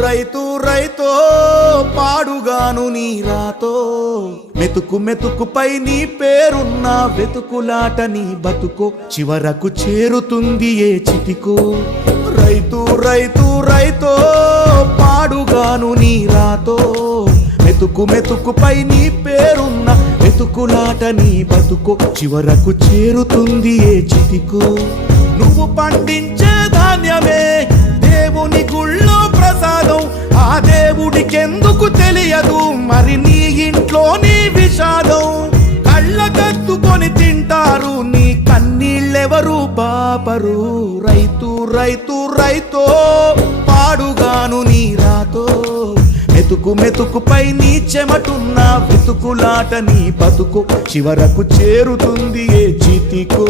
రైతు రైతో పాడుగాను నీ రాతో మెతుకు మెతుకుపై నీ పేరున్న వెతుకులాట నీ బతుకో చివరకు చేరుతుంది ఏ చితికో రైతు రైతు రైతో పాడుగాను నీ రాతో మెతుకు మెతుకుపై నీ పేరున్న వెతుకులాట నీ బతుకో చివరకు చేరుతుంది ఏ చితికో నువ్వు పండించే ధాన్యమే దేవుని గుళ్ళో ప్రసాదం ఆ దేవుడికెందుకు తెలియదు మరి నీ ఇంట్లో నీ విషాదం కళ్ళకత్తుకొని తింటారు నీ కన్నీళ్ళెవరు బాపరు రైతు రైతు రైతో పాడుగాను నీ రాతో మెతుకు మెతుకుపై నీ చెమటున్న వెతుకులాట నీ బతుకు చివరకు చేరుతుంది ఏ చితికో